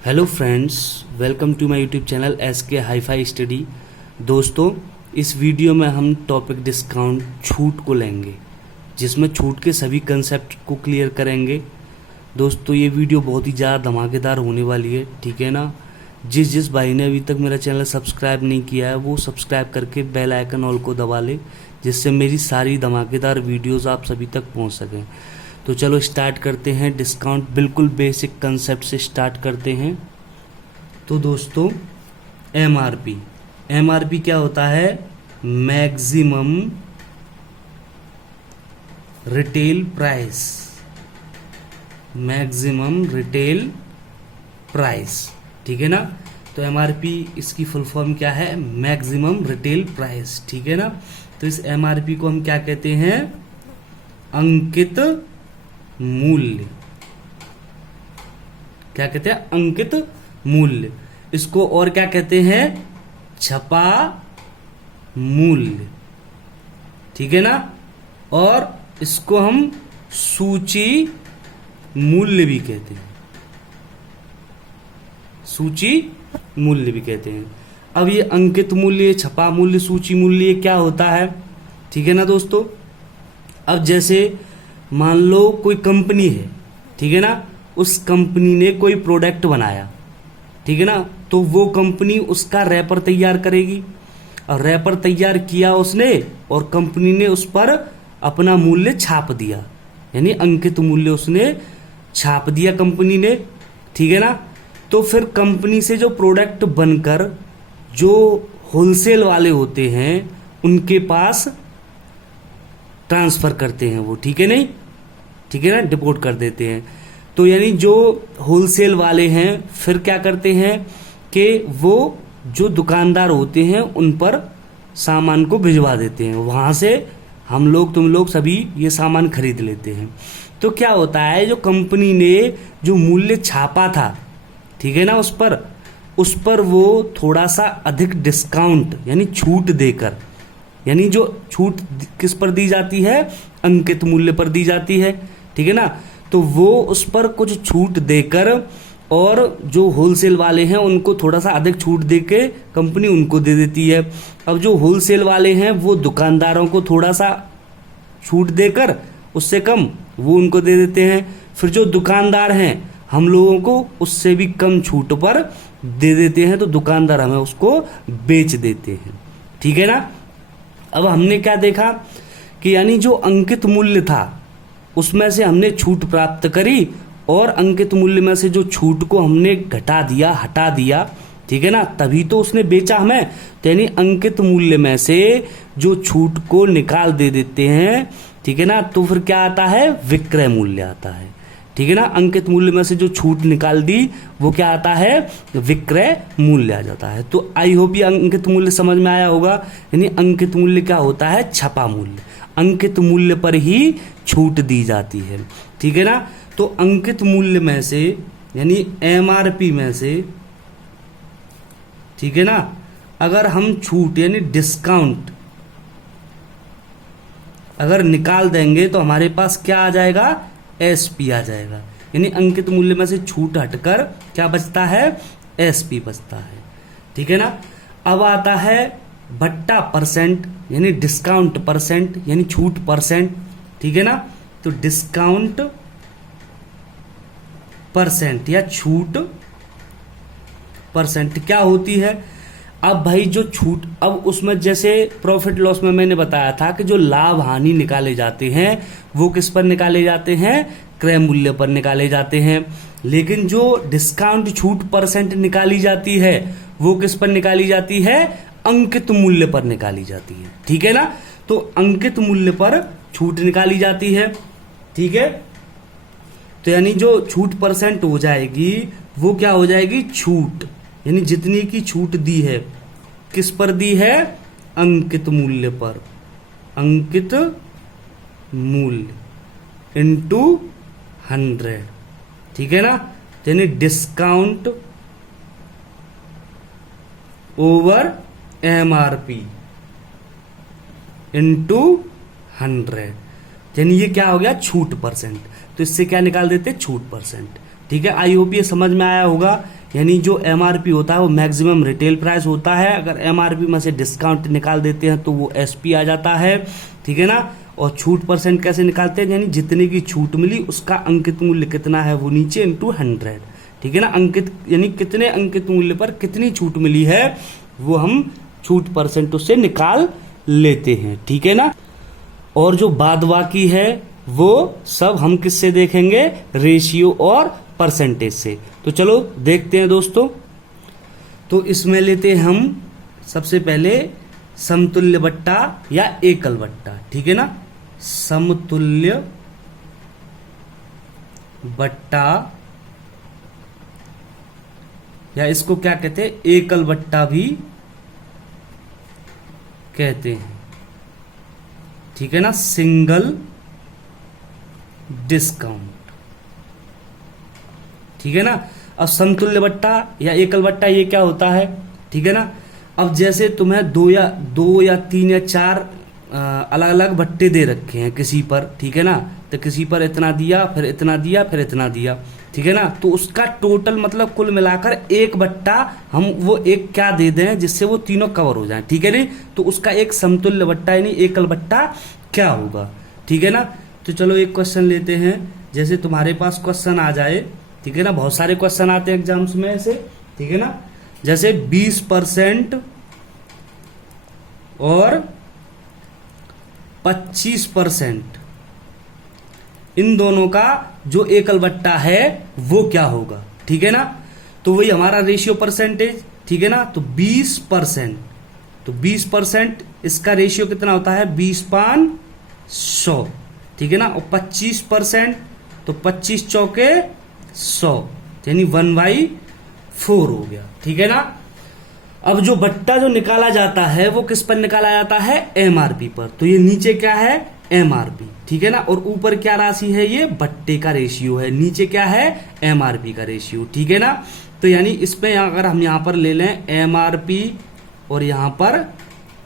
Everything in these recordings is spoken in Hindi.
Hello friends, welcome to my YouTube channel SK hi fi study. दोस्तों, इस वीडियो में हम टॉपिक डिस्काउंट छूट को लेंगे, जिसमें छूट के सभी कंसेप्ट को क्लियर करेंगे। दोस्तों, ये वीडियो बहुत ही ज़्यादा धमाकेदार होने वाली है, ठीक है ना। जिस भाई ने अभी तक मेरा चैनल सब्सक्राइब नहीं किया है वो सब्सक्राइब करके बेल आइकन ऑल को दबा ले, जिससे मेरी सारी धमाकेदार वीडियोस आप सभी तक पहुंच सकें। तो चलो स्टार्ट करते हैं। डिस्काउंट बिल्कुल बेसिक कंसेप्ट से स्टार्ट करते हैं। तो दोस्तों, MRP क्या होता है? Maximum retail price. Maximum retail price, ठीक है ना। तो MRP इसकी फुल फॉर्म क्या है? मैक्सिमम रिटेल प्राइस, ठीक है ना। तो इस MRP को हम क्या कहते हैं? अंकित मूल्य। क्या कहते हैं? अंकित मूल्य। इसको और क्या कहते हैं? छपा मूल्य, ठीक है ना। और इसको हम सूची मूल्य भी कहते हैं। सूची मूल्य भी कहते हैं। अब ये अंकित मूल्य, छपा मूल्य, सूची मूल्य क्या होता है? ठीक है ना दोस्तों। अब जैसे मान लो कोई कंपनी है, ठीक है ना। उस कंपनी ने कोई प्रोडक्ट बनाया, ठीक है ना। तो वो कंपनी उसका रैपर तैयार करेगी, और रैपर तैयार किया उसने, और कंपनी ने उस पर अपना मूल्य छाप दिया, यानी अंकित मूल्य उसने छाप दिया कंपनी ने, ठीक है ना। तो फिर कंपनी से जो प्रोडक्ट बनकर जो होलसेल वाले होते हैं उनके पास ट्रांसफर करते हैं वो, ठीक है नहीं, ठीक है ना, डिपोर्ट कर देते हैं। तो यानी जो होलसेल वाले हैं फिर क्या करते हैं कि वो जो दुकानदार होते हैं उन पर सामान को भिजवा देते हैं, वहां से हम लोग तुम लोग सभी ये सामान खरीद लेते हैं। तो क्या होता है, जो कंपनी ने जो मूल्य छापा था, ठीक है ना, उस पर वो थोड़ा सा अधिक डिस्काउंट यानी छूट देकर, यानी जो छूट किस पर दी जाती है? अंकित मूल्य पर दी जाती है, ठीक है ना। तो वो उस पर कुछ छूट देकर, और जो होलसेल वाले हैं उनको थोड़ा सा अधिक छूट देके कंपनी उनको दे देती है। अब जो होलसेल वाले हैं वो दुकानदारों को थोड़ा सा छूट देकर, उससे कम वो उनको दे देते हैं। फिर जो दुकानदार हैं हम लोगों को उससे भी कम छूट पर दे देते हैं, तो दुकानदार हमें उसको बेच देते हैं, ठीक है ना। अब हमने क्या देखा कि यानी जो अंकित मूल्य था उसमें से हमने छूट प्राप्त करी, और अंकित मूल्य में से जो छूट को हमने घटा दिया, हटा दिया, ठीक है ना, तभी तो उसने बेचा हमें। तो यानी अंकित मूल्य में से जो छूट को निकाल दे देते हैं, ठीक है ना, तो फिर क्या आता है? विक्रय मूल्य आता है, ठीक है ना। अंकित मूल्य में से जो छूट निकाल दी वो क्या आता है? विक्रय मूल्य आ जाता है। तो आई होप ये अंकित मूल्य समझ में आया होगा। यानी अंकित मूल्य क्या होता है? छपा मूल्य। अंकित मूल्य पर ही छूट दी जाती है, ठीक है ना। तो अंकित मूल्य में से यानी MRP में से, ठीक है ना, अगर हम छूट यानी डिस्काउंट अगर निकाल देंगे तो हमारे पास क्या आ जाएगा? SP आ जाएगा। यानी अंकित मूल्य में से छूट हटकर क्या बचता है? SP बचता है, ठीक है ना। अब आता है भट्टा परसेंट, यानी डिस्काउंट परसेंट, यानी छूट परसेंट, ठीक है ना। तो डिस्काउंट परसेंट या छूट परसेंट क्या होती है? अब भाई जो छूट, अब उसमें जैसे प्रॉफिट लॉस में मैंने बताया था कि जो लाभ हानि निकाले जाते हैं वो किस पर निकाले जाते हैं? क्रय मूल्य पर निकाले जाते हैं। लेकिन जो डिस्काउंट छूट परसेंट निकाली जाती है वो किस पर निकाली जाती है? अंकित मूल्य पर निकाली जाती है, ठीक है ना। तो अंकित मूल्य पर छूट निकाली जाती है, ठीक है। तो यानी जो छूट परसेंट हो जाएगी वो क्या हो जाएगी? छूट, यानी जितनी की छूट दी है किस पर दी है? अंकित मूल्य पर। अंकित मूल्य इंटू 100, ठीक है ना। यानी डिस्काउंट ओवर MRP इंटू 100, यानी ये क्या हो गया? छूट परसेंट। तो इससे क्या निकाल देते? छूट परसेंट, ठीक है। आई होप ये समझ में आया होगा। यानी जो एमआरपी होता है वो मैक्सिमम रिटेल प्राइस होता है। अगर एमआरपी में से डिस्काउंट निकाल देते हैं तो वो एसपी आ जाता है, ठीक है ना। और छूट परसेंट कैसे निकालते हैं, यानी जितने की छूट मिली उसका अंकित मूल्य कितना है वो नीचे इंटू 100, ठीक है ना। अंकित यानी कितने अंकित मूल्य पर कितनी छूट मिली है वो हम छूट परसेंट उससे निकाल लेते हैं, ठीक है ना। और जो बाद बाकी है वो सब हम किससे देखेंगे, रेशियो और परसेंटेज से। तो चलो देखते हैं दोस्तों। तो इसमें लेते हैं हम सबसे पहले समतुल्य बट्टा या एकल बट्टा, ठीक है ना। समतुल्य बट्टा या इसको क्या कहते हैं, एकल बट्टा भी कहते हैं, ठीक है ना। सिंगल डिस्काउंट, ठीक है ना। अब समतुल्य बट्टा या एकल बट्टा ये क्या होता है, ठीक है ना। अब जैसे तुम्हें दो या तीन या चार अलग अलग बट्टे दे रखे हैं किसी पर, ठीक है ना। तो किसी पर इतना दिया, फिर इतना दिया, फिर इतना दिया, ठीक है ना। तो उसका टोटल मतलब कुल मिलाकर एक बट्टा हम वो एक क्या दे दें जिससे वो तीनों कवर हो जाएं, ठीक है नहीं। तो उसका एक समतुल्य बट्टा यानी एकल बट्टा क्या होगा, ठीक है ना। तो चलो एक क्वेश्चन लेते हैं। जैसे तुम्हारे पास क्वेश्चन आ जाए, ठीक है ना, बहुत सारे क्वेश्चन आते हैं एग्जाम्स में ऐसे, ठीक है ना। जैसे 20% और 25%, इन दोनों का जो एकल बट्टा है वो क्या होगा, ठीक है ना। तो वही हमारा रेशियो परसेंटेज, ठीक है ना। तो 20%, तो 20% इसका रेशियो कितना होता है, 20/100, ठीक है ना। और 25%, तो 25 चौके 100, यानी 1/4 हो गया, ठीक है ना। अब जो बट्टा जो निकाला जाता है वो किस पर निकाला जाता है, एमआरपी पर। तो ये नीचे क्या है, एमआरपी, ठीक है ना। और ऊपर क्या राशि है, ये बट्टे का रेशियो है। नीचे क्या है, एमआरपी का रेशियो, ठीक है ना। तो यानी इसमें अगर हम यहां पर ले लें एमआरपी और यहां पर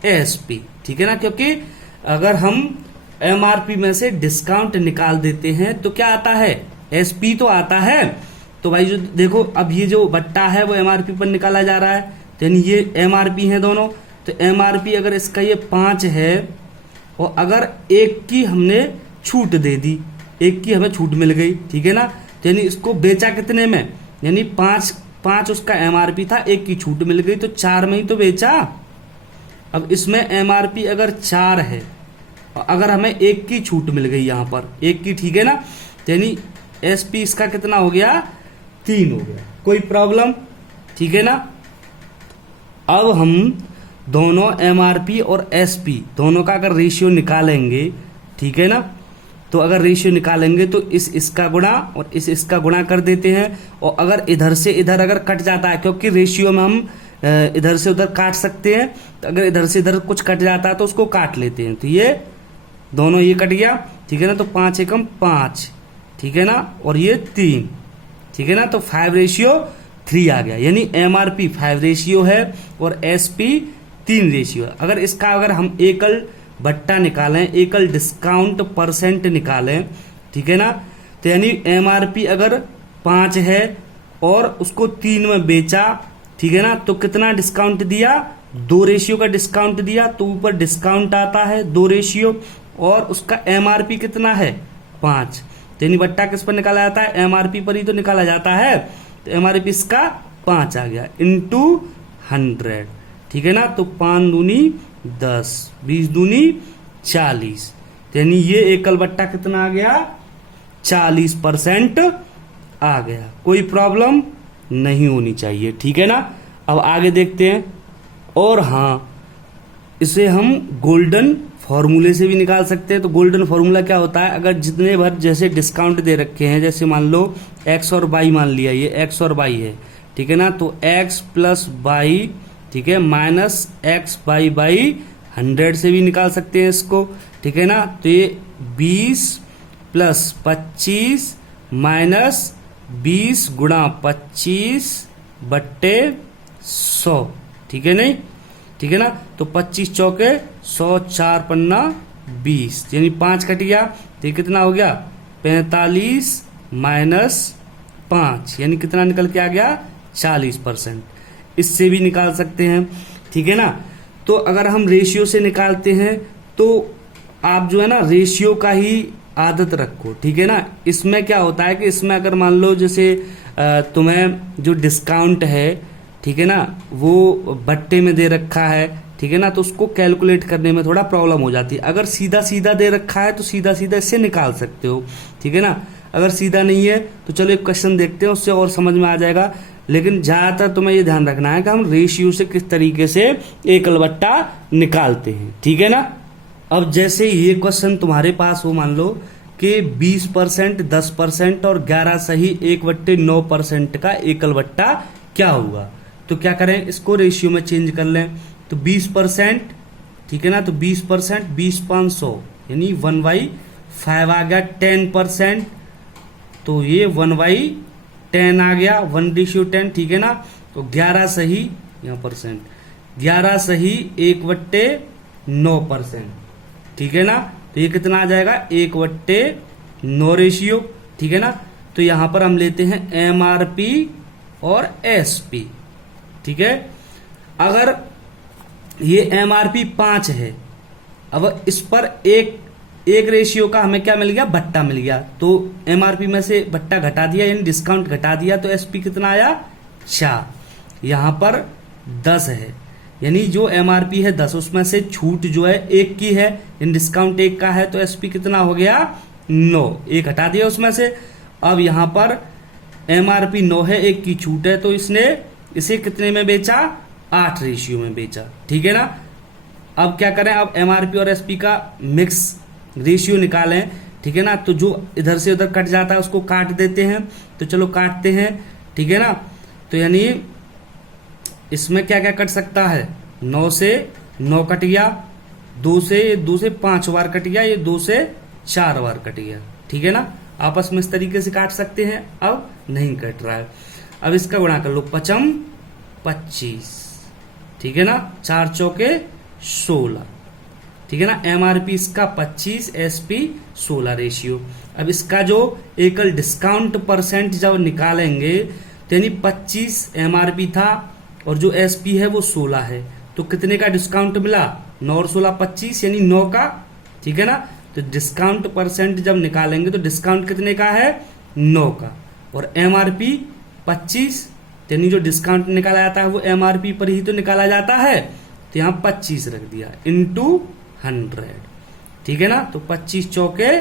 एसपी, ठीक है ना। क्योंकि अगर हम एमआरपी में से डिस्काउंट निकाल देते हैं तो क्या आता है, एसपी तो आता है। तो भाई जो देखो अब ये जो बट्टा है वो एमआरपी पर निकाला जा रहा है, यानी ये एमआरपी है दोनों। तो एमआरपी अगर इसका ये 5 है और अगर एक की हमने छूट दे दी, एक की हमें छूट मिल गई, ठीक है ना। तो यानी इसको बेचा कितने में, यानी 5 उसका एमआरपी था, एक की छूट मिल गई तो 4 में ही तो बेचा। अब इसमें एमआरपी अगर 4 है और अगर हमें एक की छूट मिल गई यहां पर एक की, ठीक है ना। तो यानी एसपी इसका कितना हो गया, 3 हो गया। कोई प्रॉब्लम, ठीक है ना। अब हम दोनों एमआरपी और एसपी दोनों का अगर रेशियो निकालेंगे, ठीक है ना। तो अगर रेशियो निकालेंगे तो इसका गुणा और इसका गुणा कर देते हैं। और अगर इधर से इधर अगर कट जाता है, क्योंकि रेशियो में हम इधर से उधर काट सकते हैं, तो अगर इधर से इधर कुछ कट जाता है तो उसको काट लेते हैं। तो ये दोनों ये कट गया, ठीक है ना। तो 5 एकम 5, ठीक है ना। और ये 3, ठीक है ना। तो 5:3 आ गया, यानी एमआरपी 5 रेशियो है और एसपी 3 रेशियो है। अगर हम एकल बट्टा निकालें, एकल डिस्काउंट परसेंट निकालें, ठीक है ना। तो यानी एमआरपी अगर 5 है और उसको 3 में बेचा, ठीक है ना। तो कितना डिस्काउंट दिया, 2 रेशियो का डिस्काउंट दिया। तो ऊपर डिस्काउंट आता है 2 रेशियो और उसका एमआरपी कितना है, 5। तो यानी बट्टा किस पर निकाला जाता है, एमआरपी पर ही तो निकाला जाता है। तो एमआरपी इसका 5 आ गया इंटू 100, ठीक है ना। तो 5 दूनी 10, 20 दूनी 40, यानी ये एकल बट्टा कितना आ गया, 40% आ गया। कोई प्रॉब्लम नहीं होनी चाहिए, ठीक है ना। अब आगे देखते हैं। और हाँ, इसे हम गोल्डन फॉर्मूले से भी निकाल सकते हैं। तो गोल्डन फॉर्मूला क्या होता है, अगर जितने भर जैसे डिस्काउंट दे रखे हैं, जैसे मान लो एक्स और वाई मान लिया, ये एक्स और वाई है, ठीक है ना। तो एक्स प्लस वाई, ठीक है, माइनस एक्स वाई बाई 100 से भी निकाल सकते हैं इसको, ठीक है ना। तो ये 20 प्लस 25 माइनस 20 गुणा 25 बट्टे 100, ठीक है नहीं, ठीक है ना। तो 25 चौके 100, 4 पन्ना 20, यानी 5 कट गया। तो ये कितना हो गया, 45 माइनस 5, यानी कितना निकल के आ गया, 40%। इससे भी निकाल सकते हैं, ठीक है ना। तो अगर हम रेशियो से निकालते हैं तो आप जो है ना रेशियो का ही आदत रखो, ठीक है ना। इसमें क्या होता है कि इसमें अगर मान लो जैसे तुम्हें जो डिस्काउंट है, ठीक है ना, वो बट्टे में दे रखा है, ठीक है ना, तो उसको कैलकुलेट करने में थोड़ा प्रॉब्लम हो जाती है। अगर सीधा सीधा दे रखा है तो सीधा सीधा इससे निकाल सकते हो, ठीक है ना। अगर सीधा नहीं है तो चलो एक क्वेश्चन देखते हैं, उससे और समझ में आ जाएगा। लेकिन ज्यादातर तुम्हें ये ध्यान रखना है कि हम रेशियो से किस तरीके से एकल बट्टा निकालते हैं, ठीक है ना। अब जैसे ये क्वेश्चन तुम्हारे पास हो, मान लो कि 20%, 10% और 11 सही 1/9% का एकल बट्टा क्या होगा, तो क्या करें, इसको रेशियो में चेंज कर लें। तो 20%, ठीक है ना, तो 20% 20/500 यानी 1/5 आ गया। 10%, तो ये 1/10 आ गया, 1:10, ठीक है ना। तो 11 सही, यहाँ परसेंट, 11 सही 1/9%, ठीक है ना। तो ये कितना आ जाएगा, 1/9 रेशियो, ठीक है ना। तो यहां पर हम लेते हैं MRP और SP, ठीक है। अगर ये MRP 5 है, अब इस पर एक रेशियो का हमें क्या मिल गया, भट्टा मिल गया। तो MRP में से भट्टा घटा दिया यानी डिस्काउंट घटा दिया, तो SP कितना आया, 4। यहां पर 10 है, यानी जो MRP है 10, उसमें से छूट जो है 1 की है, इन डिस्काउंट 1 का है, तो SP कितना हो गया, 9। 1 हटा दिया उसमें से। अब यहां पर MRP 9 है, 1 की छूट है, तो इसने इसे कितने में बेचा, 8 रेशियो में बेचा, ठीक है ना। अब क्या करें, अब MRP और SP का मिक्स रेशियो निकालें, ठीक है ना। तो जो इधर से उधर कट जाता है उसको काट देते हैं, तो चलो काटते हैं, ठीक है ना। तो यानी इसमें क्या क्या कट सकता है, 9 से 9 कट गया, 2 से 5 बार कट गया, ये 2 से 4 बार कट गया, ठीक है ना। आपस में इस तरीके से काट सकते हैं, अब नहीं कट रहा है। अब इसका गुणा कर लो, 5 25, ठीक है ना, 4 चौके 16, ठीक है ना। MRP इसका 25, SP 16 रेशियो। अब इसका जो एकल डिस्काउंट परसेंट जब निकालेंगे, तो यानी 25 MRP था और जो SP है वो 16 है, तो कितने का डिस्काउंट मिला, 9 और 16 25, यानी 9 का, ठीक है ना। तो डिस्काउंट परसेंट जब निकालेंगे तो डिस्काउंट कितने का है, 9 का, और MRP 25, यानी जो डिस्काउंट निकाला जाता है वो MRP पर ही तो निकाला जाता है, तो यहाँ 25 रख दिया इंटू 100, ठीक है ना। तो 25 चौके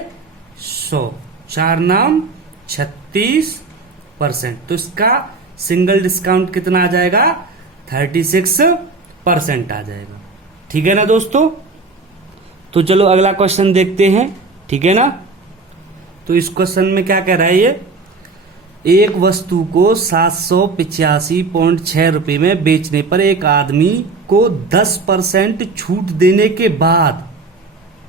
100, 4 नाम 36%, तो इसका सिंगल डिस्काउंट कितना आ जाएगा, 36% आ जाएगा, ठीक है ना दोस्तों। तो चलो अगला क्वेश्चन देखते हैं, ठीक है ना। तो इस क्वेश्चन में क्या कह रहा है, ये एक वस्तु को 785.6 रुपए में बेचने पर एक आदमी को 10% छूट देने के बाद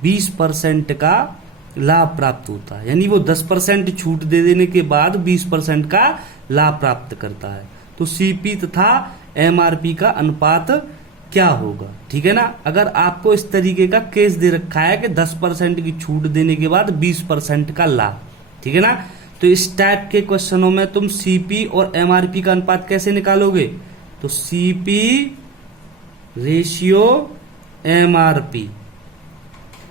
20% का लाभ प्राप्त होता है, यानी वो 10% छूट दे देने के बाद 20% का लाभ प्राप्त करता है। तो CP तथा MRP का अनुपात क्या होगा, ठीक है ना। अगर आपको इस तरीके का केस दे रखा है कि 10% की छूट देने के बाद 20% का लाभ, ठीक है ना, तो इस टाइप के क्वेश्चनों में तुम CP और MRP का अनुपात कैसे निकालोगे, तो CP रेशियो MRP,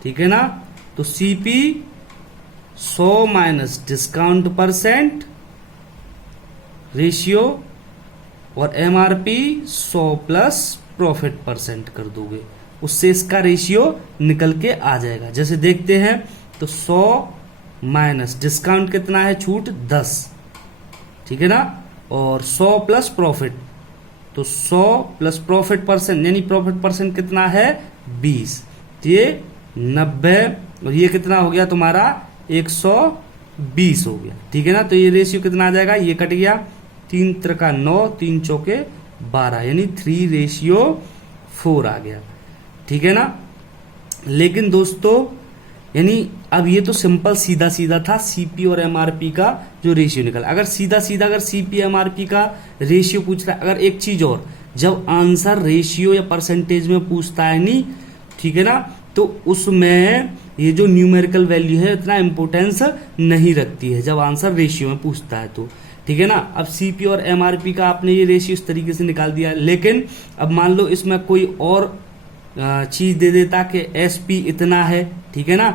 ठीक है ना। तो CP 100 minus discount percent ratio और MRP 100 प्लस प्रॉफिट परसेंट कर दोगे, उससे इसका रेशियो निकल के आ जाएगा। जैसे देखते हैं, तो 100 माइनस डिस्काउंट कितना है, छूट 10, ठीक है ना, और 100 प्लस प्रॉफिट, तो 100 प्लस प्रॉफिट परसेंट, यानी प्रॉफिट परसेंट कितना है 20, तो ये 90, और ये कितना हो गया तुम्हारा 120 हो गया, ठीक है ना। तो ये रेशियो कितना आ जाएगा, ये कट गया, 3 त्रिका 9, 3 चौके 12, यानी 3:4 आ गया, ठीक है ना। लेकिन दोस्तों यानी अब ये तो सिंपल सीधा सीधा था CP और MRP का जो रेशियो निकला। अगर सीधा सीधा अगर CP MRP का रेशियो पूछ रहा है, अगर एक चीज और, जब आंसर रेशियो या परसेंटेज में पूछता है नहीं, ठीक है ना, तो उसमें ये जो न्यूमेरिकल वैल्यू है इतना इंपोर्टेंस नहीं रखती है जब आंसर रेशियो में पूछता है तो। ठीक है ना। अब सीपी और एमआरपी का आपने ये रेशियो इस तरीके से निकाल दिया, लेकिन अब मान लो इसमें कोई और चीज दे देता कि एसपी इतना है, ठीक है ना,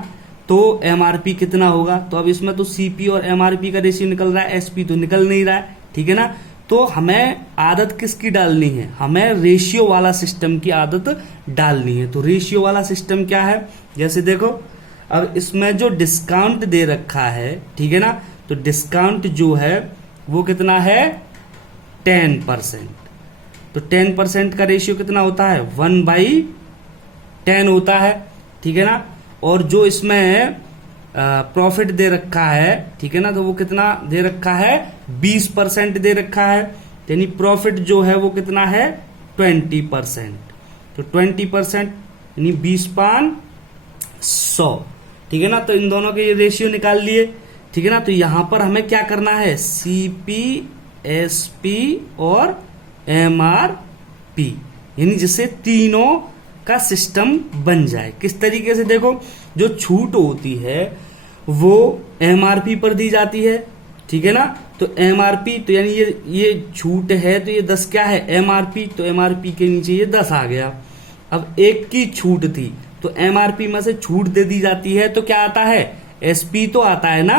तो एमआरपी कितना होगा। तो अब इसमें तो सीपी और एमआरपी का रेशियो निकल रहा है, एसपी तो निकल नहीं रहा है, ठीक है ना। तो हमें आदत किसकी डालनी है, हमें रेशियो वाला सिस्टम की आदत डालनी है। तो रेशियो वाला सिस्टम क्या है, जैसे देखो अब इसमें जो डिस्काउंट दे रखा है, ठीक है ना, तो डिस्काउंट जो है वो कितना है 10%। तो 10% का रेशियो कितना होता है 1/10 होता है, ठीक है ना। और जो इसमें प्रॉफिट दे रखा है, ठीक है ना, तो वो कितना दे रखा है 20% दे रखा है, यानी प्रॉफिट जो है वो कितना है 20%। तो 20% यानी 20/100, ठीक है ना। तो इन दोनों के ये रेशियो निकाल लिए, ठीक है ना। तो यहां पर हमें क्या करना है, सीपी, एसपी और एमआरपी, यानी जिससे तीनों का सिस्टम बन जाए। किस तरीके से, देखो जो छूट होती है वो एमआरपी पर दी जाती है, ठीक है ना। तो एमआरपी तो यानी ये छूट है, तो ये 10 क्या है एमआरपी, तो एमआरपी के नीचे ये 10 आ गया। अब एक की छूट थी तो एमआरपी में से छूट दे दी जाती है, तो क्या आता है एसपी तो आता है ना,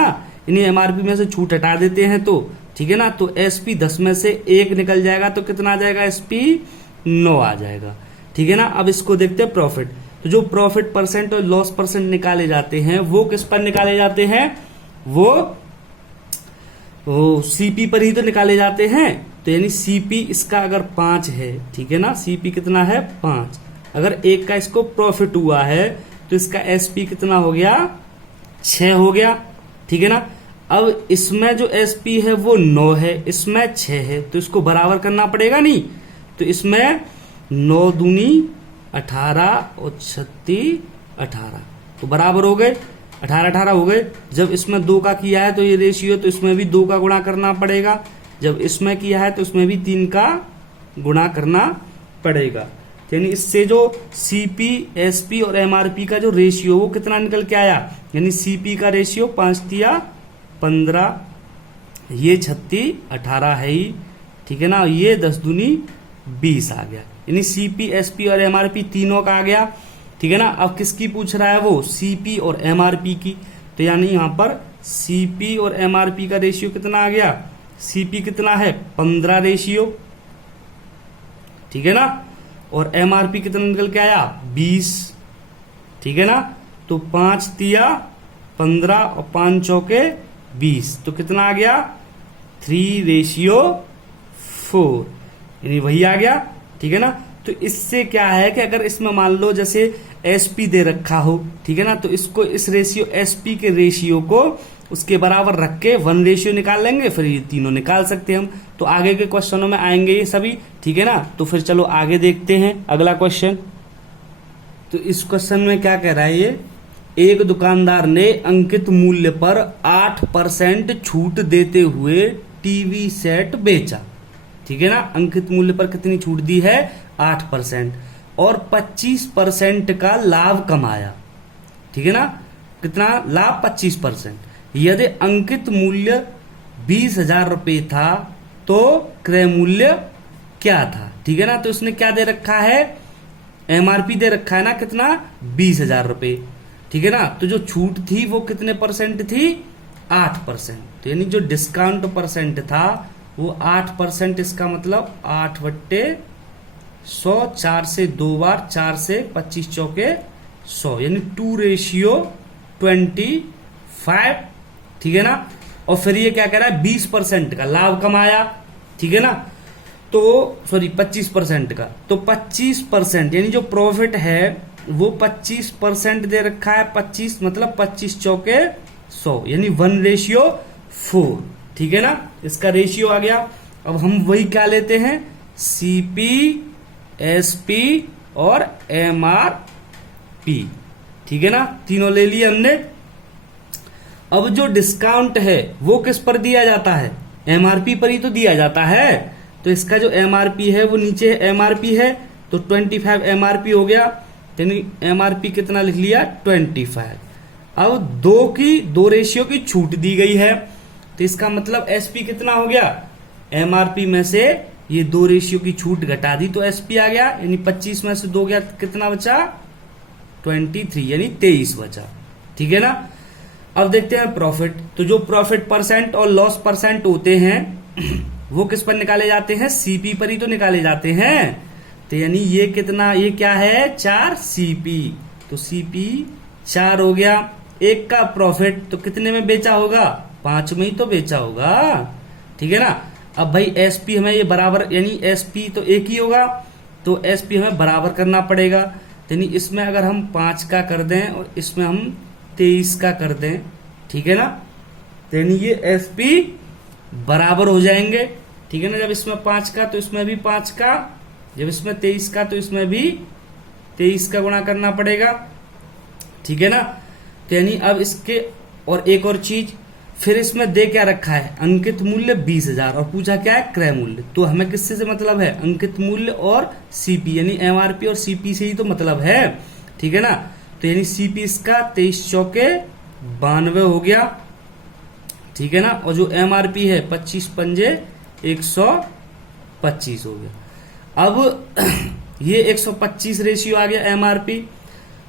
यानी एमआरपी में से छूट हटा देते हैं तो, ठीक है ना। तो एसपी 10 में से 1 निकल जाएगा, तो कितना आ जाएगा एसपी 9 आ जाएगा, ठीक है ना। अब इसको देखते हैं प्रॉफिट। तो जो प्रॉफिट परसेंट और लॉस परसेंट निकाले जाते हैं वो किस पर निकाले जाते हैं, वो सीपी पर ही तो निकाले जाते हैं। तो यानी सीपी इसका अगर 5 है, ठीक है ना, सीपी कितना है 5, अगर 1 का इसको प्रॉफिट हुआ है तो इसका एसपी कितना हो गया 6 हो गया, ठीक है ना। अब इसमें जो एसपी है वो 9 है, इसमें 6 है, तो इसको बराबर करना पड़ेगा नहीं। तो इसमें 9 दूनी 18 और 36 18, तो बराबर हो गए 18 हो गए। जब इसमें 2 का किया है तो ये रेशियो, तो इसमें भी 2 का गुणा करना पड़ेगा। जब इसमें किया है तो इसमें भी 3 का गुणा करना पड़ेगा। यानी इससे जो सीपी, एसपी और एमआरपी का जो रेशियो वो कितना निकल के आया, यानी सीपी का रेशियो 5 तिया 15, ये 36 18 है ही, ठीक है ना, ये 10 दूनी 20 आ गया। यानी सीपी, एसपी और एमआरपी तीनों का आ गया, ठीक है ना। अब किसकी पूछ रहा है वो, सीपी और एमआरपी की। तो यानी यहां पर सीपी और एमआरपी का रेशियो कितना आ गया, सीपी कितना है 15 रेशियो, ठीक है ना, और एमआरपी कितना निकल के आया 20, ठीक है ना। तो 5 तिया 15 और 5 चौके 20, तो कितना आ गया 3:4, यानी वही आ गया, ठीक है ना। तो इससे क्या है कि अगर इसमें मान लो जैसे एसपी दे रखा हो, ठीक है ना, तो इसको इस रेशियो एसपी के रेशियो को उसके बराबर रख के 1 रेशियो निकाल लेंगे, फिर ये तीनों निकाल सकते हैं हम। तो आगे के क्वेश्चनों में आएंगे ये सभी, ठीक है ना। तो फिर चलो आगे देखते हैं अगला क्वेश्चन। तो इस क्वेश्चन में क्या कह रहा है ये, एक दुकानदार ने अंकित मूल्य पर 8% छूट देते हुए टीवी सेट बेचा, ठीक है ना। अंकित मूल्य पर कितनी छूट दी है 8%, और 25% का लाभ कमाया, ठीक है ना। कितना लाभ 25%। यदि अंकित मूल्य 20,000 रुपये था तो क्रय मूल्य क्या था, ठीक है ना। तो इसने क्या दे रखा है, एमआरपी दे रखा है ना, कितना 20,000 रुपये, ठीक है ना। तो जो छूट थी वो कितने परसेंट थी 8%। तो यानी जो डिस्काउंट परसेंट था वो 8%, इसका मतलब 8/100, 4 से 2 बार, 4 से 25 चौके 100, यानी 2:25, ठीक है ना। और फिर ये क्या कह रहा है 20% का लाभ कमाया, ठीक है ना। तो सॉरी 25% का, तो 25% यानी जो प्रॉफिट है वो 25% दे रखा है, 25 मतलब 25 चौके 100, यानी 1:4, ठीक है ना। इसका रेशियो आ गया। अब हम वही क्या लेते हैं, सीपी, एसपी और एमआरपी, ठीक है ना, तीनों ले लिए हमने। अब जो डिस्काउंट है वो किस पर दिया जाता है, एमआरपी पर ही तो दिया जाता है। तो इसका जो एमआरपी है वो नीचे एमआरपी है, तो 25 एमआरपी हो गया, यानी एमआरपी कितना लिख लिया 25। अब 2 रेशियो की छूट दी गई है, तो इसका मतलब एसपी कितना हो गया, एमआरपी में से ये 2 रेशियो की छूट घटा दी तो एसपी आ गया, यानी 25 में से 2 गया कितना बचा, 23 यानी 23 बचा। ठीक है ना। अब देखते हैं प्रॉफिट। तो जो प्रॉफिट परसेंट और लॉस परसेंट होते हैं वो किस पर निकाले जाते हैं, सीपी पर ही तो निकाले जाते हैं। तो यानी ये कितना, ये क्या है 4 सीपी, तो सीपी 4 हो गया। एक का प्रॉफिट तो कितने में बेचा होगा, 5 में ही तो बेचा होगा। ठीक है ना। अब भाई एसपी हमें ये बराबर, यानी एसपी तो एक ही होगा, तो एसपी हमें बराबर करना पड़ेगा। यानी इसमें अगर हम 5 का कर दें और इसमें हम 23 का कर दें, ठीक है ना, तो यानी ये एसपी बराबर हो जाएंगे। ठीक है ना। जब इसमें 5 का तो इसमें भी 5 का, जब इसमें 23 का तो इसमें भी 23 का गुणा करना पड़ेगा। ठीक है ना। तो यानी अब इसके, और एक और चीज, फिर इसमें दे क्या रखा है, अंकित मूल्य 20,000 और पूछा क्या है, क्रय मूल्य। तो हमें किससे से मतलब है, अंकित मूल्य और सीपी, यानी एमआरपी और सीपी से ही तो मतलब है। ठीक है ना। तो यानी सीपी इसका 23 चौके 92 हो गया। ठीक है ना। और जो एमआरपी है 25 पंजे 125 हो गया। अब ये 125 रेशियो आ गया एमआरपी।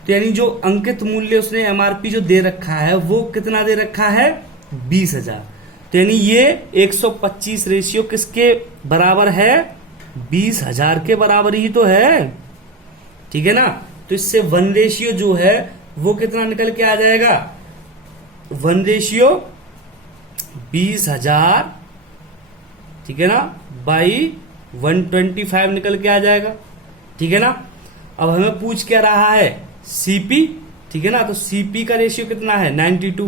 तो यानी जो अंकित मूल्य उसने एमआरपी जो दे रखा है वो कितना दे रखा है, 20,000। तो यानी ये 125 रेशियो किसके बराबर है, 20,000 के बराबर ही तो है। ठीक है ना। तो इससे 1 रेशियो जो है वो कितना निकल के आ जाएगा, 1 रेशियो 20,000, ठीक है ना, बाई 125 निकल के आ जाएगा। ठीक है ना। अब हमें पूछ क्या रहा है, सीपी। ठीक है ना। तो सीपी का रेशियो कितना है, 92।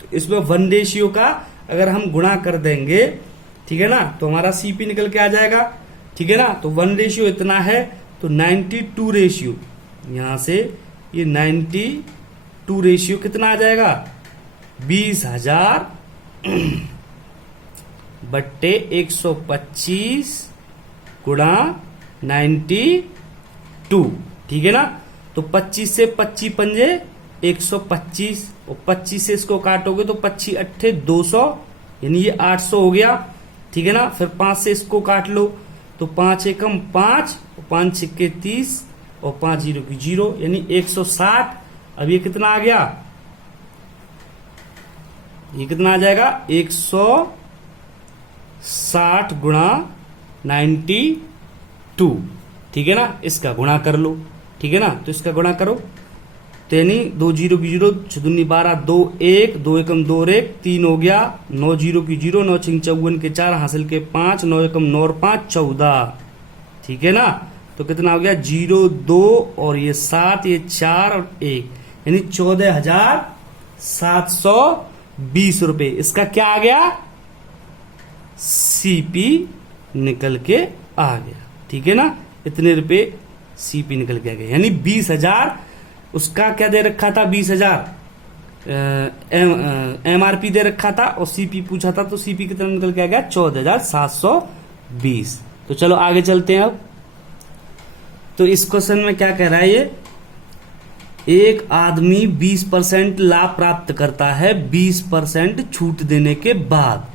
तो इसमें 1 रेशियो का अगर हम गुणा कर देंगे, ठीक है ना, तो हमारा सीपी निकल के आ जाएगा। ठीक है ना। तो 1 रेशियो इतना है, तो 92 रेशियो, यहां से ये 92 रेशियो कितना आ जाएगा, 20,000 बट्टे 125 गुणा 92। ठीक है ना। तो 25 से 25 पंजे 125, और 25 से इसको काटोगे तो 25 अट्ठे 200, यानी ये 800 हो गया। ठीक है ना। फिर 5 से इसको काट लो तो 5 एकम 5, 5 छिक्के 30 और 5 जीरो की 0, यानी 160। अब ये कितना आ गया, ये कितना आ जाएगा, 160 गुणा 92। ठीक है ना। इसका गुणा कर लो। ठीक है ना। तो इसका गुणा करो तो यानी 2 जीरो की 0, 6 दूनी 12, 2 1, 2 एकम 2 और 1 3 हो गया, 9 जीरो की 0, 9 छिंग 54 के 4, हासिल के 5, 9 एकम 9 और 5 14। ठीक है ना। तो कितना हो गया, 0 2 और ये 7, ये 4 और 1, यानी 14,720 रुपए। इसका क्या आ गया, सीपी निकल के आ गया। ठीक है ना। इतने रुपए सीपी निकल के आ गए, यानी 20,000 उसका क्या दे रखा था, 20,000 एमआरपी दे रखा था और सीपी पूछा था, तो सीपी कितना निकल के आ गया, 14,720। तो चलो आगे चलते हैं। अब तो इस क्वेश्चन में क्या कह रहा है, ये एक आदमी 20% लाभ प्राप्त करता है 20% छूट देने के बाद।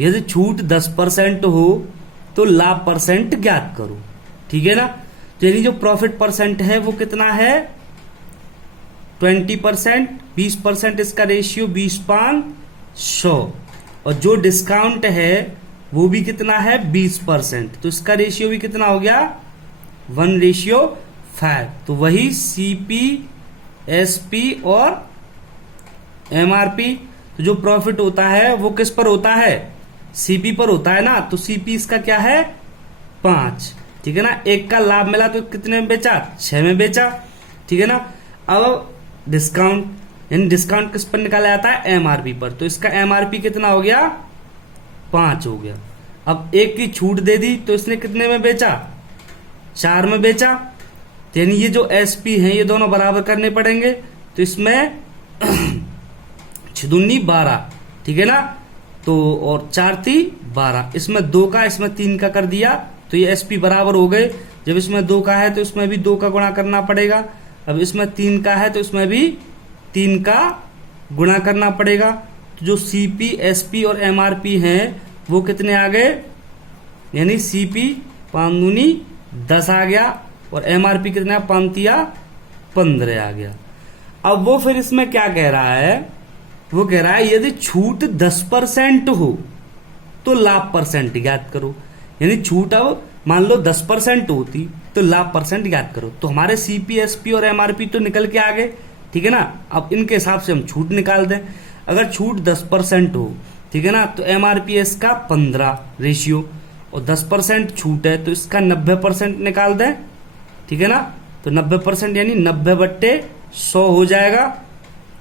यदि छूट 10% हो तो लाभ परसेंट ज्ञात करो। ठीक है ना। तो यानी जो प्रॉफिट परसेंट है वो कितना है, 20%, 20% इसका रेशियो 20/100, और जो डिस्काउंट है वो भी कितना है, 20%, तो इसका रेशियो भी कितना हो गया, 1:5। तो वही सीपी, एसपी और एमआरपी। तो जो प्रॉफिट होता है वो किस पर होता है, सीपी पर होता है ना। तो सीपी इसका क्या है, 5। ठीक है ना। एक का लाभ मिला तो कितने में बेचा, 6 में बेचा। ठीक है ना। अब डिस्काउंट, यानी डिस्काउंट किस पर निकाला जाता है, एमआरपी पर। तो इसका एमआरपी कितना हो गया, 5 हो गया। अब एक की छूट दे दी तो इसने कितने में बेचा, 4 में बेचा। तो यानी ये जो एसपी हैं ये दोनों बराबर करने पड़ेंगे। तो इसमें 6 दूनी 12, ठीक है ना। तो और 4 × 3 = 12, इसमें 2 का इसमें 3 का कर दिया तो ये एसपी बराबर हो गए। जब इसमें 2 का है तो इसमें भी 2 का गुणा करना पड़ेगा। अब इसमें 3 का है तो इसमें भी 3 का गुणा करना पड़ेगा। तो जो सीपी, एसपी और एमआरपी हैं वो कितने आ गए, यानी सीपी 5 दूनी 10 आ गया और एमआरपी कितना 5 तिया 15 आ गया। अब वो फिर इसमें क्या कह रहा है, वो कह रहा है यदि छूट 10% हो तो लाभ परसेंट ज्ञात करो। यानी छूट अब मान लो 10% होती तो लाभ परसेंट ज्ञात करो। तो हमारे सीपी, एसपी और एमआरपी तो निकल के आ गए, ठीक है ना। अब इनके हिसाब से हम छूट निकाल दें। अगर छूट 10% हो, ठीक है ना, तो एमआरपी इसका 15 रेशियो और 10% छूट है तो इसका 90% निकाल दें, ठीक है ना। तो 90% यानी 90/100 हो जाएगा,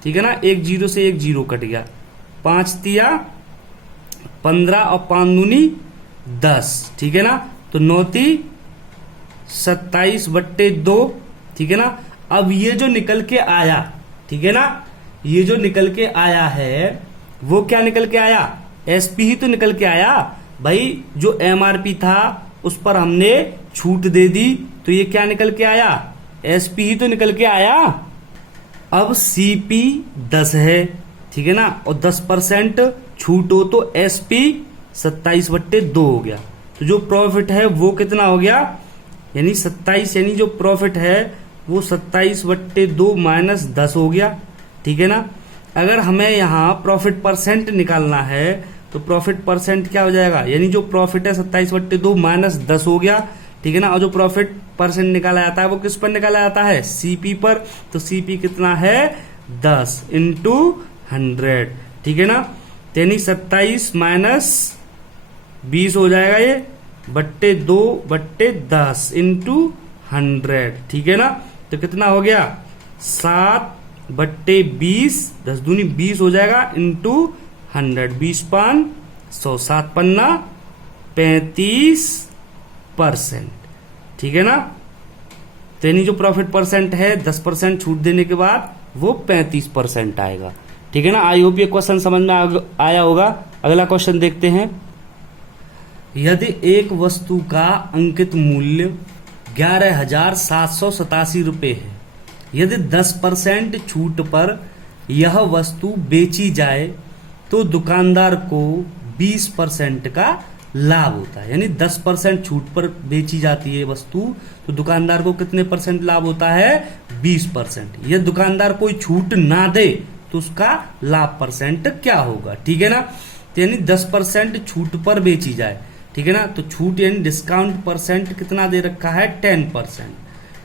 ठीक है ना। एक जीरो से एक जीरो कट गया, 5 तिया 15 और 5 दूनी 10, ठीक है ना। तो 9 ती 27/2, ठीक है ना। अब ये जो निकल के आया, ठीक है ना, ये जो निकल के आया है वो क्या निकल के आया, एसपी ही तो निकल के आया भाई। जो एमआरपी था उस पर हमने छूट दे दी तो ये क्या निकल के आया, एसपी ही तो निकल के आया। अब सीपी 10 है, ठीक है ना, और 10% छूट हो तो एसपी 27/2 हो गया। तो जो प्रॉफिट है वो कितना हो गया, यानी 27, यानी जो प्रॉफिट है वो 27/2 माइनस 10 हो गया, ठीक है ना। अगर हमें यहाँ प्रॉफिट परसेंट निकालना है तो प्रॉफिट परसेंट क्या हो जाएगा, यानी जो प्रॉफिट है 27/2 माइनस 10 हो गया, ठीक है ना। और जो प्रॉफिट परसेंट निकाला जाता है वो किस पर निकाला जाता है, सीपी पर। तो सीपी कितना है 10 इंटू 100, ठीक है ना। यानी 27 माइनस 20 हो जाएगा ये बट्टे 2/10 इंटू 100, ठीक है ना। तो कितना हो गया 7/20, 10 दूनी 20 हो जाएगा इंटू 100, 20 पान 100, 7 पन्ना 35%, ठीक है ना। तो यानी जो प्रॉफिट परसेंट है 10% छूट देने के बाद वो 35% आएगा, ठीक है ना। आई होप ये क्वेश्चन समझ में आया होगा। अगला क्वेश्चन देखते हैं। यदि एक वस्तु का अंकित मूल्य 11,787 रुपये है, यदि 10% छूट पर यह वस्तु बेची जाए तो दुकानदार को 20% का लाभ होता है। यानी 10% छूट पर बेची जाती है वस्तु तो दुकानदार को कितने परसेंट लाभ होता है, 20%। यदि दुकानदार कोई छूट ना दे तो उसका लाभ परसेंट क्या होगा, ठीक है ना। तो यानी 10% छूट पर बेची जाए, ठीक है ना। तो छूट यानी डिस्काउंट परसेंट कितना दे रखा है 10%,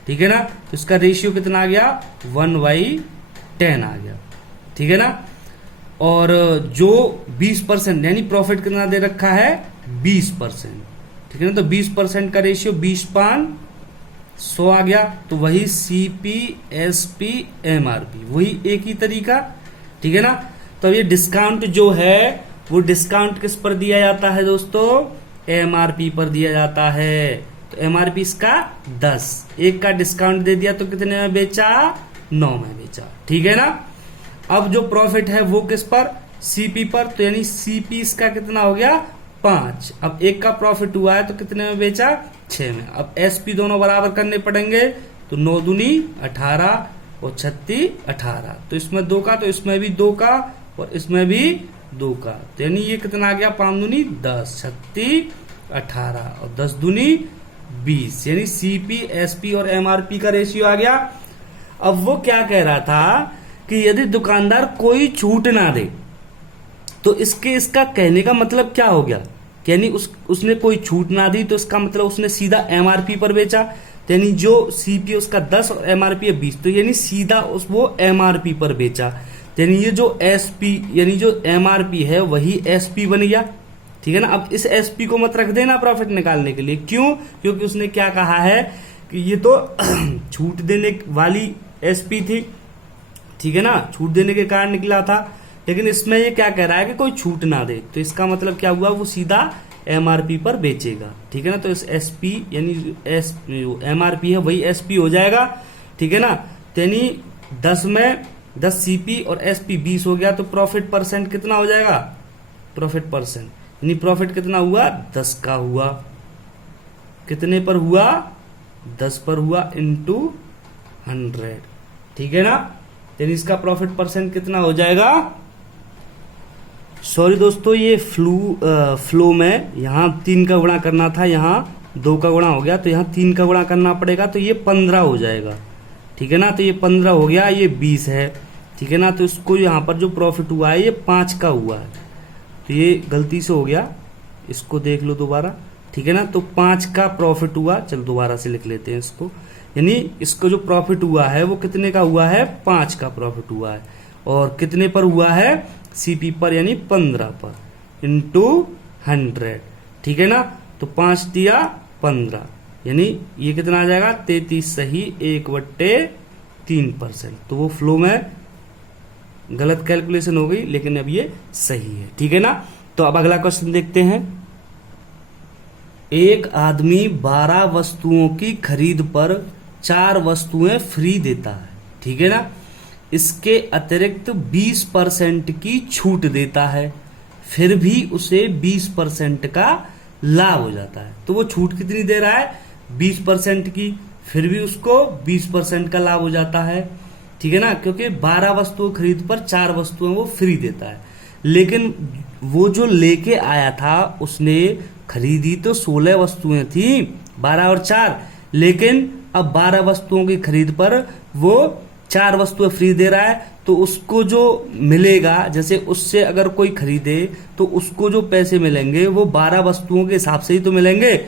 ठीक है ना। तो इसका रेशियो कितना आ गया 1/10 आ गया, ठीक है ना। और जो 20% यानी प्रॉफिट कितना दे रखा है 20%, ठीक है ना। तो 20% का रेशियो 20 पान 100 आ गया। तो वही सीपी, एसपी, एमआरपी वही एक ही तरीका, ठीक है ना। तो ये डिस्काउंट जो है वो डिस्काउंट किस पर दिया जाता है दोस्तों, एमआरपी पर दिया जाता है। तो एमआरपी इसका 10, एक का डिस्काउंट दे दिया तो कितने में बेचा 9 में बेचा, ठीक है ना। अब जो प्रॉफिट है वो किस पर, सीपी पर। तो यानी सीपी इसका कितना हो गया 5। अब एक का प्रॉफिट हुआ है तो कितने में बेचा 6 में। अब एसपी दोनों बराबर करने पड़ेंगे तो 9 दूनी 18 और 36 18। तो इसमें 2 का तो इसमें भी 2 का और इसमें भी 2 का। तो यानी ये कितना आ गया 5 दूनी 10, 36 18 और 10 दूनी 20। यानी सीपी, एसपी और एमआरपी का रेशियो आ गया। अब वो क्या कह रहा था कि यदि दुकानदार कोई छूट ना दे तो इसका कहने का मतलब क्या हो गया, यानी उसने कोई छूट ना दी तो इसका मतलब उसने सीधा एमआरपी पर बेचा। यानी जो सीपी उसका 10 और एमआरपी है 20, तो यानी सीधा वो एमआरपी पर बेचा। यानी ये जो एसपी यानी जो एमआरपी है वही एसपी बन गया, ठीक है ना। अब इस एसपी को मत रख देना प्रॉफिट निकालने के लिए, क्यों, क्योंकि उसने क्या कहा है कि ये तो छूट देने वाली एसपी थी, ठीक है ना, छूट देने के कारण निकला था। लेकिन इसमें ये क्या कह रहा है कि कोई छूट ना दे, तो इसका मतलब क्या हुआ वो सीधा एमआरपी पर बेचेगा, ठीक है ना। तो इस एसपी यानी एमआरपी है वही एसपी हो जाएगा, ठीक है ना। तो यानी 10 में 10 सीपी और एसपी 20 हो गया। तो प्रॉफिट परसेंट कितना हो जाएगा, प्रॉफिट परसेंट यानी प्रॉफिट कितना हुआ 10 का हुआ, कितने पर हुआ 10 पर हुआ इंटू 100, ठीक है ना। यानी इसका प्रॉफिट परसेंट कितना हो जाएगा सॉरी दोस्तों, ये फ्लो में यहाँ 3 का गुणा करना था, यहाँ 2 का गुणा हो गया, तो यहाँ 3 का गुणा करना पड़ेगा, तो ये 15 हो जाएगा। ठीक है ना, तो ये 15 हो गया, ये 20 है। ठीक है ना, तो इसको यहाँ पर जो प्रॉफिट हुआ है ये 5 का हुआ है, तो ये गलती से हो गया, इसको देख लो दोबारा। ठीक है ना, तो 5 का प्रॉफिट हुआ। चल दोबारा से लिख लेते हैं इसको, यानी इसको जो प्रॉफिट हुआ है वो कितने का हुआ है, 5 का प्रॉफिट हुआ है। और कितने पर हुआ है, सीपी पर, यानी 15 पर, इंटू 100। ठीक है ना, तो 5 दिया 15, यानी ये कितना आ जाएगा, 33 सही 1/3%। तो वो फ्लो में गलत कैलकुलेशन हो गई, लेकिन अब ये सही है। ठीक है ना, तो अब अगला क्वेश्चन देखते हैं। एक आदमी 12 वस्तुओं की खरीद पर 4 वस्तुएं फ्री देता है। ठीक है ना, इसके अतिरिक्त 20% की छूट देता है, फिर भी उसे 20% का लाभ हो जाता है। तो वो छूट कितनी दे रहा है, 20% की, फिर भी उसको 20% का लाभ हो जाता है। ठीक है ना, क्योंकि 12 वस्तुओं खरीद पर 4 वस्तुएं वो फ्री देता है। लेकिन वो जो लेके आया था उसने खरीदी तो 16 वस्तुएं थी, 12 और 4, लेकिन अब 12 वस्तुओं की खरीद पर वो 4 वस्तुएं फ्री दे रहा है, तो उसको जो मिलेगा, जैसे उससे अगर कोई खरीदे तो उसको जो पैसे मिलेंगे वो 12 वस्तुओं के हिसाब से ही तो मिलेंगे।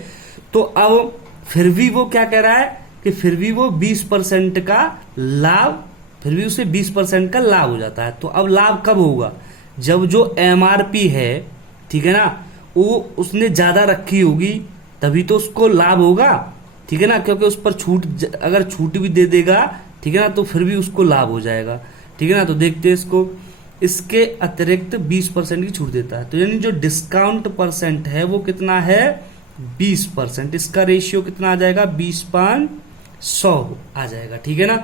तो अब फिर भी वो क्या कह रहा है कि फिर भी वो 20% का लाभ, फिर भी उसे 20% का लाभ हो जाता है। तो अब लाभ कब होगा, जब जो एमआरपी है, ठीक है ना, वो उसने ज्यादा रखी होगी, तभी तो उसको लाभ होगा। ठीक है ना, क्योंकि उस पर छूट, अगर छूट भी दे देगा, ठीक है ना, तो फिर भी उसको लाभ हो जाएगा। ठीक है ना, तो देखते हैं इसको। इसके अतिरिक्त 20% की छूट देता है, तो यानी जो डिस्काउंट परसेंट है वो कितना है, 20%। इसका रेशियो कितना आ जाएगा, 20/100 आ जाएगा। ठीक है ना,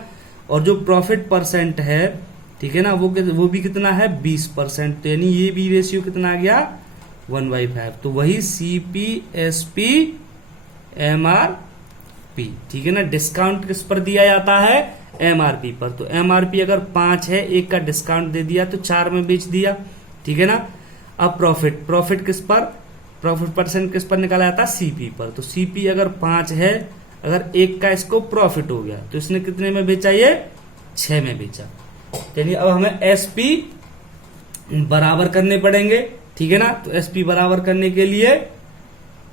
और जो प्रॉफिट परसेंट है, ठीक है ना, वो भी कितना है, 20%। तो यानी ये भी रेशियो कितना आ गया, 1/5। तो वही CPSP MRP। ठीक है ना, डिस्काउंट किस पर दिया जाता है, MRP पर। तो MRP अगर 5 है, 1 का डिस्काउंट दे दिया तो 4 में बेच दिया। ठीक है ना, अब प्रॉफिट किस पर, प्रॉफिट परसेंट किस पर निकाला जाता है, CP पर। तो CP अगर 5 है, अगर 1 का इसको प्रॉफिट हो गया तो इसने कितने में बेचा, ये 6 में बेचा। यानी अब हमें SP बराबर करने पड़ेंगे। ठीक है ना, तो SP बराबर करने के लिए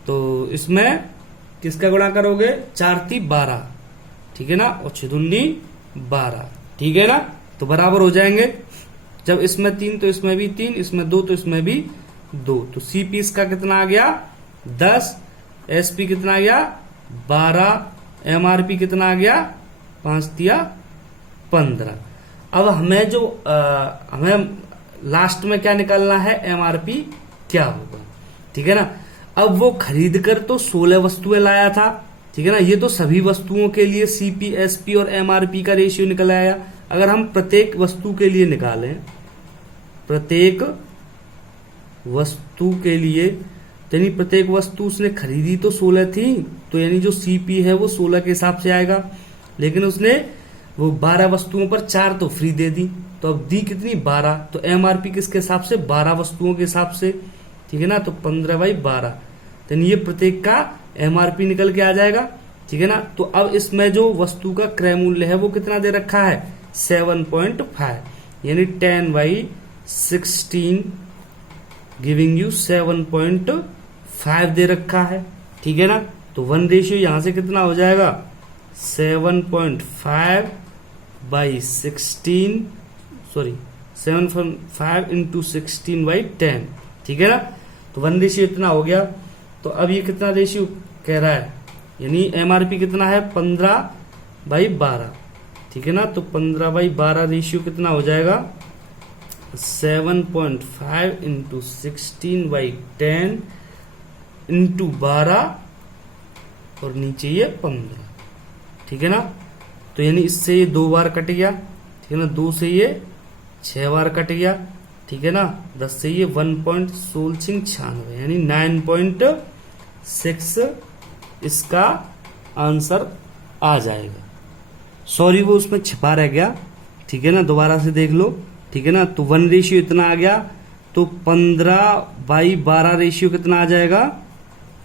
तो इसमें किसका गुणा करोगे, 4 × 12, ठीक है ना, और 6 × 12, ठीक है ना, तो बराबर हो जाएंगे। जब इसमें 3 तो इसमें भी 3, इसमें 2 तो इसमें भी 2। तो CP इसका कितना आ गया, 10, SP कितना आ गया, 12, MRP कितना आ गया, 5 दिया 15। अब हमें जो हमें लास्ट में क्या निकालना है, MRP क्या होगा। ठीक है ना, अब वो खरीद कर तो 16 वस्तुएं लाया था। ठीक है ना, ये तो सभी वस्तुओं के लिए CP, SP और MRP का रेशियो निकल आया। अगर हम प्रत्येक वस्तु के लिए निकालें, प्रत्येक वस्तु के लिए, यानी प्रत्येक वस्तु उसने खरीदी तो 16 थी, तो यानी जो CP है वो 16 के हिसाब से आएगा। लेकिन उसने वो 12 वस्तुओं पर 4 तो फ्री दे दी, तो अब दी कितनी, 12। तो MRP किसके हिसाब से, 12 वस्तुओं के हिसाब से। ठीक है ना, तो 15/12, तो ये प्रत्येक का MRP निकल के आ जाएगा। ठीक है ना, तो अब इसमें जो वस्तु का क्रय मूल्य है वो कितना दे रखा है, 7.5, यानी 10/16 गिविंग यू 7.5 दे रखा है। ठीक है ना, तो 1 रेशियो यहां से कितना हो जाएगा, 7.5 × 16/10। ठीक है ना, तो 1 रेशियो इतना हो गया। तो अब ये कितना रेशियो कह रहा है, यानी MRP कितना है, 15/12। ठीक है ना, तो 15/12 रेशियो कितना हो जाएगा, 7.5 × 16/10 × 12 और नीचे ये 15। ठीक है ना, तो यानी इससे ये 2 बार कट गया। ठीक है ना, 2 से ये 6 बार कट गया। ठीक है ना, 10 से ये 1.96, यानी 9.6 इसका आंसर आ जाएगा। सॉरी, वो उसमें छिपा रह गया। ठीक है ना, दोबारा से देख लो। ठीक है ना, तो 1 रेशियो इतना आ गया, तो 15/12 रेशियो कितना आ जाएगा,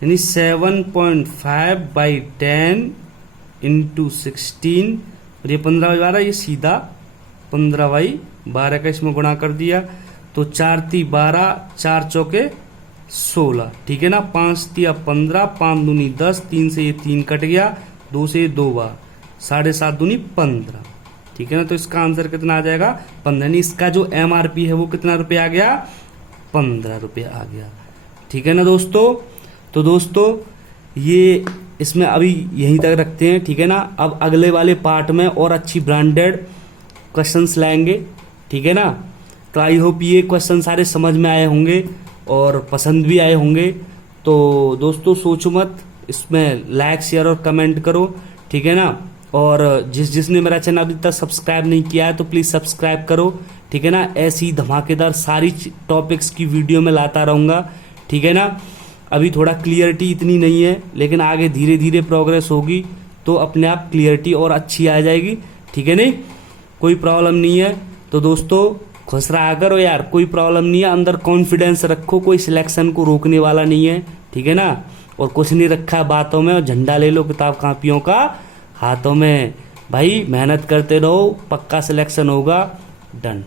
यानी 7.5/10 इंटू 16, और ये 15/12, ये सीधा 15/12 का इसमें गुणा कर दिया। तो 4 × 12, 4 चौके 16, ठीक है ना। 5 × 15, 5 दूनी 10, 3 से ये 3 कट गया, 2 से ये 2 बार, 7.5 दूनी 15, ठीक है ना। तो इसका आंसर कितना आ जाएगा, 15, यानी इसका जो MRP है वो कितना रुपये आ गया, 15 रुपये आ गया, ठीक है ना दोस्तों। तो दोस्तों ये इसमें अभी यहीं तक रखते हैं, ठीक है ना। अब अगले वाले पार्ट में और अच्छी ब्रांडेड क्वेश्चंस लाएंगे, ठीक है ना। तो आई होप ये क्वेश्चन सारे समझ में आए होंगे और पसंद भी आए होंगे। तो दोस्तों सोचो मत, इसमें लाइक शेयर और कमेंट करो, ठीक है ना। और जिसने मेरा चैनल अभी तक सब्सक्राइब नहीं किया है तो प्लीज़ सब्सक्राइब करो, ठीक है ना। ऐसी धमाकेदार सारी टॉपिक्स की वीडियो में लाता रहूँगा, ठीक है ना। अभी थोड़ा क्लियरिटी इतनी नहीं है, लेकिन आगे धीरे धीरे प्रोग्रेस होगी तो अपने आप क्लियरिटी और अच्छी आ जाएगी, ठीक है, नहीं कोई प्रॉब्लम नहीं है। तो दोस्तों खुश रहा करो यार, कोई प्रॉब्लम नहीं है, अंदर कॉन्फिडेंस रखो, कोई सिलेक्शन को रोकने वाला नहीं है, ठीक है ना। और कुछ नहीं रखा है बातों में, और झंडा ले लो किताब कापियों का हाथों में। भाई मेहनत करते रहो, पक्का सिलेक्शन होगा। डन।